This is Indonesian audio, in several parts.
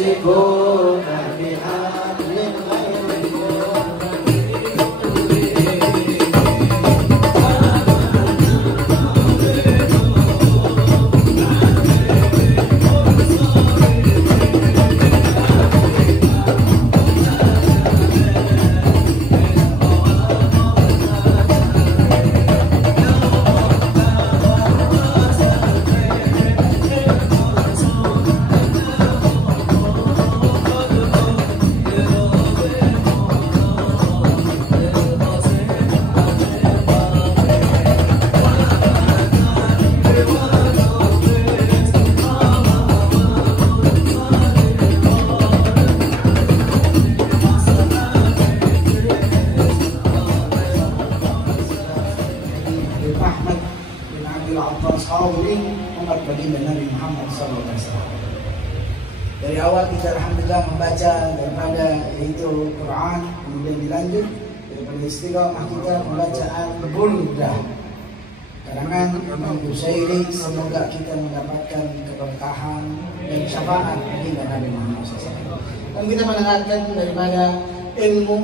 يمسكون بحبل umat baginda Nabi Muhammad SAW. Dari awal kita alhamdulillah membaca daripada yaitu Quran, kemudian dilanjut daripada istiqamah kita membaca Al-Burdah karangan Imam Busayri. Semoga kita mendapatkan keberkahan dan syafaat baginda Nabi Muhammad SAW. Dan kita mendengarkan daripada ilmu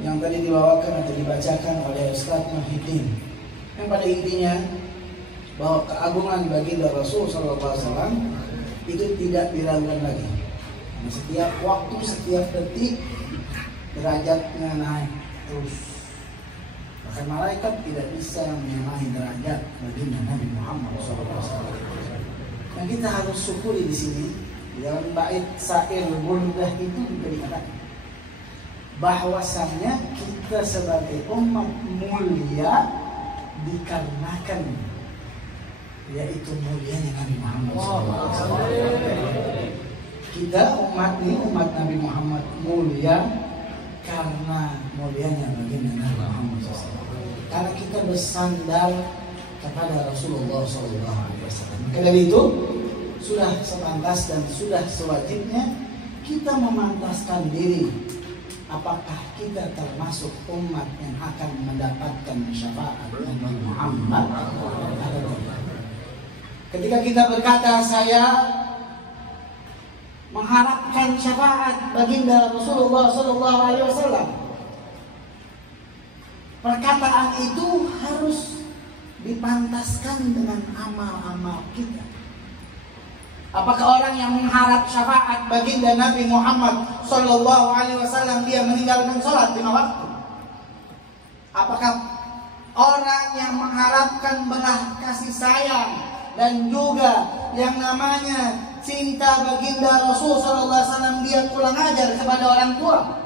yang tadi dibawakan atau dibacakan oleh Ustaz Muhyiddin, yang pada intinya bahwa keagungan baginda Rasul SAW itu tidak diragukan lagi. Setiap waktu, setiap detik derajatnya naik terus. Bahkan malaikat tidak bisa menyamai derajat baginda Nabi Muhammad SAW. Dan kita harus syukuri di sini di dalam bait syair Burdah itu juga dikatakan bahwasannya kita sebagai umat mulia dikarenakan yaitu mulianya Nabi Muhammad SAW. Kita umat ini umat Nabi Muhammad mulia karena mulianya baginda Nabi Muhammad SAW. Karena kita bersandar kepada Rasulullah SAW. Maka dari itu sudah sepantas dan sudah sewajibnya kita memantaskan diri. Apakah kita termasuk umat yang akan mendapatkan syafaat Nabi Muhammad? Ketika kita berkata saya mengharapkan syafaat baginda Rasulullah SAW, perkataan itu harus dipantaskan dengan amal-amal kita. Apakah orang yang mengharap syafaat baginda Nabi Muhammad SAW dia meninggalkan sholat 5 waktu? Apakah orang yang mengharapkan belas kasih sayang dan juga yang namanya cinta baginda Rasul SAW dia pulang ajar kepada orang tua?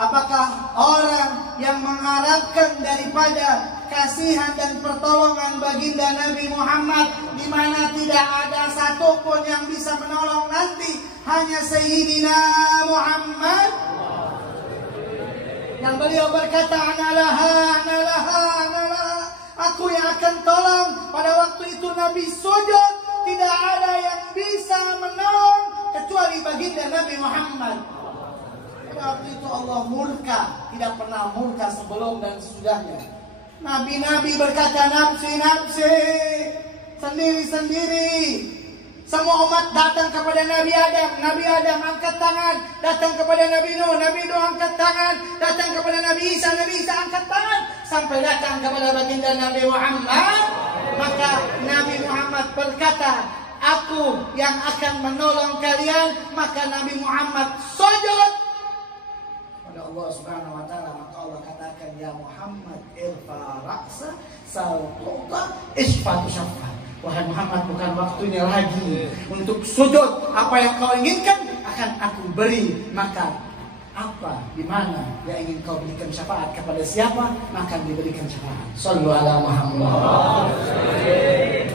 Apakah orang yang mengharapkan daripada kasihan dan pertolongan baginda Nabi Muhammad di mana tidak ada satupun yang bisa menolong nanti, hanya Sayyidina Muhammad yang beliau berkata analaha, aku yang akan tolong. Pada waktu itu Nabi sujud, tidak ada yang bisa menolong kecuali baginda Nabi Muhammad. Pada waktu itu Allah murka, tidak pernah murka sebelum dan sesudahnya. Nabi-nabi berkata nafsi, nafsi, sendiri-sendiri. Semua umat datang kepada Nabi Adam. Nabi Adam angkat tangan, datang kepada Nabi Nuh. Nabi Nuh angkat tangan, datang kepada Nabi Isa. Nabi Isa angkat tangan, sampai datang kepada baginda Nabi Muhammad. Maka Nabi Muhammad berkata, aku yang akan menolong kalian. Maka Nabi Muhammad sujud pada Allah Subhanahu wa taala. Maka Allah katakan, ya Muhammad irfa ra'sa sautuka isfatu syafa. Wahai Muhammad, bukan waktunya lagi untuk sujud. Apa yang kau inginkan akan aku beri. Maka apa, di mana yang ingin kau berikan syafaat kepada siapa, maka diberikan syafaat. Sallu ala Muhammad.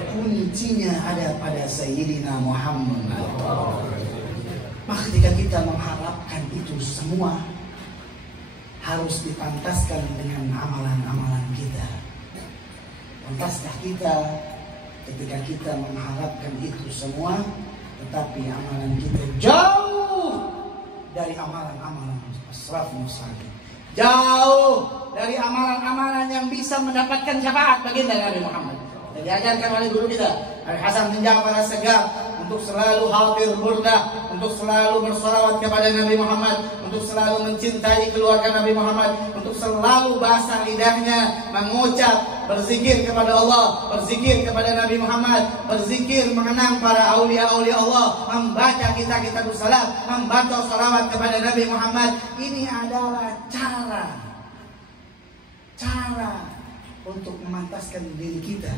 Kuncinya ada pada Sayyidina Muhammad. Maka ketika kita mengharapkan itu semua harus dipantaskan dengan amalan-amalan kita. Pantaskah kita ketika kita mengharapkan itu semua, tetapi amalan kita jauh dari amalan-amalan as-salafus salih, jauh dari amalan-amalan yang bisa mendapatkan syafaat baginda Nabi Muhammad. Diajarkan oleh guru kita Al Hasan bin Ja'far As-Sagaf untuk selalu hadir burdah, untuk selalu bersolawat kepada Nabi Muhammad, untuk selalu mencintai keluarga Nabi Muhammad, untuk selalu basah lidahnya mengucap, berzikir kepada Allah, berzikir kepada Nabi Muhammad, berzikir mengenang para aulia-aulia Allah, membaca kitab-kitab salat, membaca salawat kepada Nabi Muhammad. Ini adalah cara untuk memantaskan diri kita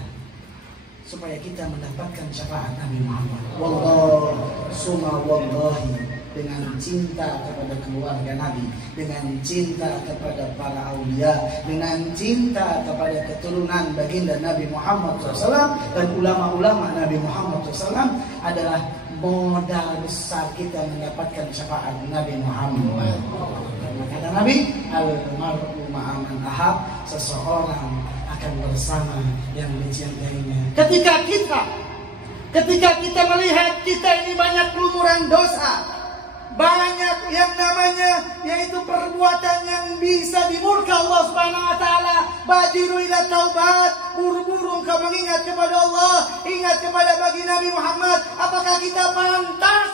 supaya kita mendapatkan syafaat Nabi Muhammad. Wallahi, dengan cinta kepada keluarga Nabi, dengan cinta kepada para aulia, dengan cinta kepada keturunan baginda Nabi Muhammad SAW dan ulama-ulama Nabi Muhammad SAW adalah modal besar kita mendapatkan syafaat Nabi Muhammad. Kata Nabi, al-mar'u ma'aman ahab, seseorang akan bersama yang dicintainya. Ketika kita melihat kita ini banyak lumuran dosa, banyak yang namanya yaitu perbuatan yang bisa dimurka Allah Subhanahu wa taala, badiru ila taubat, buru-buru engkau mengingat kepada Allah, ingat kepada bagi Nabi Muhammad. Apakah kita pantas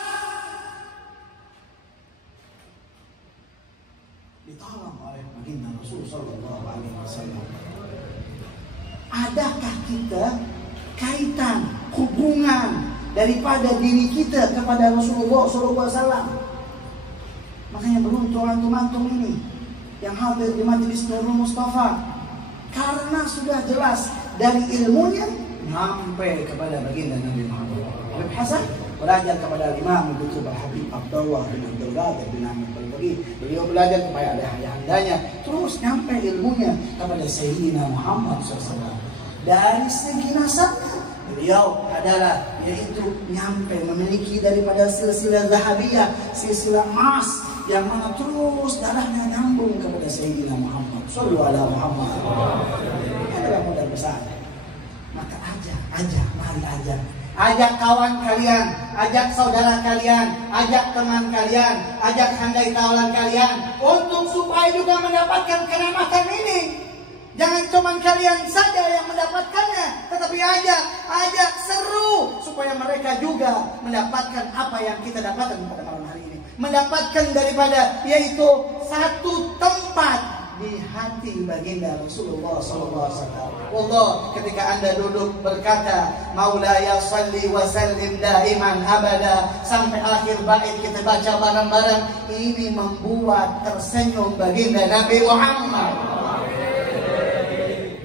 ditolong oleh baginda Rasul sallallahu alaihi wasallam? Adakah kita kaitan hubungan daripada diri kita kepada Rasulullah sallallahu alaihi wasallam? Makanya beruntung antum-antum ini yang hadir di majelis Nurul Mustafa, karena sudah jelas dari ilmunya sampai kepada baginda Nabi Muhammad. Habib Hasan belajar kepada Imam Ibnu Habib Abdullah bin Abdul Qadir bin Ahmad Al-Bagi. Beliau belajar kepada ayah-ayahnya, terus nyampe ilmunya kepada Sayyidina Muhammad SAW. Dari segi nasab, beliau adalah yaitu nyampe memiliki daripada silsilah zahabiyah, silsilah emas, yang mana terus darahnya nyambung kepada Sayyidina Muhammad sallallahu alaihi Muhammad. Ini adalah modal besar. Maka mari ajak kawan kalian, ajak saudara kalian, ajak teman kalian, ajak handai tawalan kalian untuk supaya juga mendapatkan kenikmatan ini. Jangan cuma kalian saja yang mendapatkannya, tetapi ajak seru supaya mereka juga mendapatkan apa yang kita dapatkan pada malam hari ini. Mendapatkan daripada yaitu satu tempat di hati baginda Rasulullah SAW. Allah, ketika anda duduk berkata Maulaya salli wa sallim daiman abada, sampai akhir bait kita baca bareng-bareng, ini membuat tersenyum baginda Nabi Muhammad.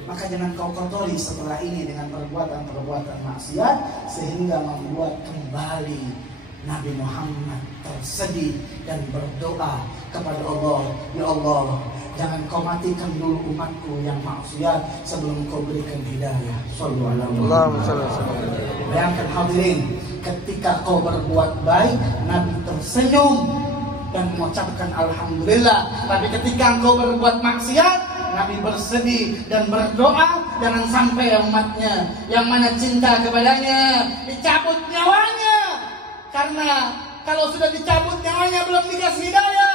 Maka jangan kau kotori setelah ini dengan perbuatan-perbuatan maksiat sehingga membuat kembali Nabi Muhammad tersedih dan berdoa kepada Allah, ya Allah, jangan kau matikan dulu umatku yang maksiat sebelum kau berikan hidayah. Sallallahu alaihi wasallam. Bayangkan hadirin, ketika kau berbuat baik, Nabi tersenyum dan mengucapkan alhamdulillah. Tapi ketika kau berbuat maksiat, Nabi bersedih dan berdoa jangan sampai umatnya yang mana cinta kepadanya dicabut nyawanya. Karena kalau sudah dicabut nyawanya belum dikasih hidayah,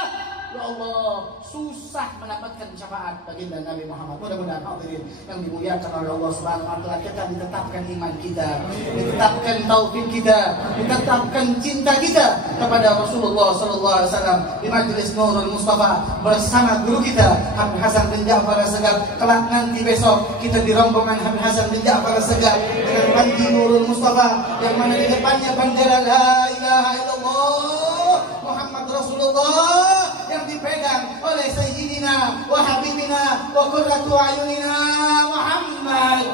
ya Allah, susah mendapatkan syafaat baginda Nabi Muhammad. Mudah-mudahan hadirin yang dimuliakan oleh Allah Subhanahu wa taala, kita ditetapkan iman kita, ditetapkan taufik kita, ditetapkan cinta kita kepada Rasulullah sallallahu alaihi wasallam di majelis Nurul Mustafa bersama guru kita Habib Hasan bin Ja'far As-Segaf. Kelak nanti besok kita di rombongan Habib Hasan bin Ja'far As-Segaf dengan panji Nurul Mustafa yang mana di depannya bendera la ilaha illallah Muhammad Rasulullah yang dipegang oleh Sayyidina wa Habibina wa qurratu ayunina Muhammad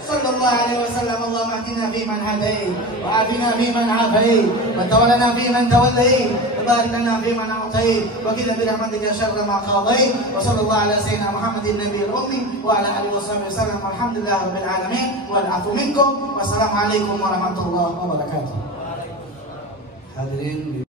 sallallahu alaihi wasallam. Allahumma ahdina fi man hadait wa afina fi man afait wa tawallana fi man tawallait wa barik lana fi man a'tait wa qina bi rahmatika syarra ma qadait wa sallallahu ala sayyidina Muhammadin nabiyil ummi wa ala alihi wasallam walhamdulillahi rabbil alamin wal afu minkum wassalamu alaikum warahmatullahi wabarakatuh. Hadirin